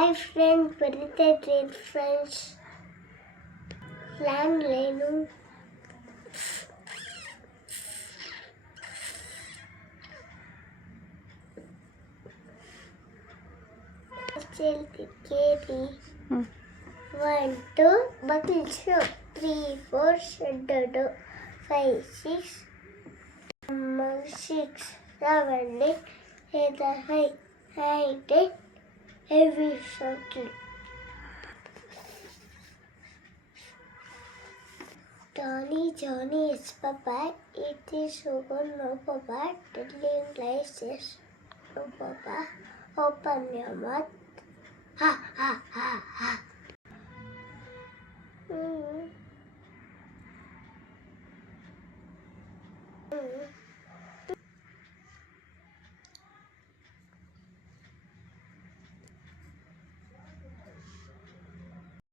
Hi friend, Paritate friends. Land Lenu. Katie. 1, 2, buckle show. 3, 4, shadow. 5, 6, 6, 7, 8, 8, 8, heavy circle. Johnny is Papa. It is sugar, no Papa. Telling lies, yes, no Papa. Open your mouth. Ha ha ha ha. Mm. Mm.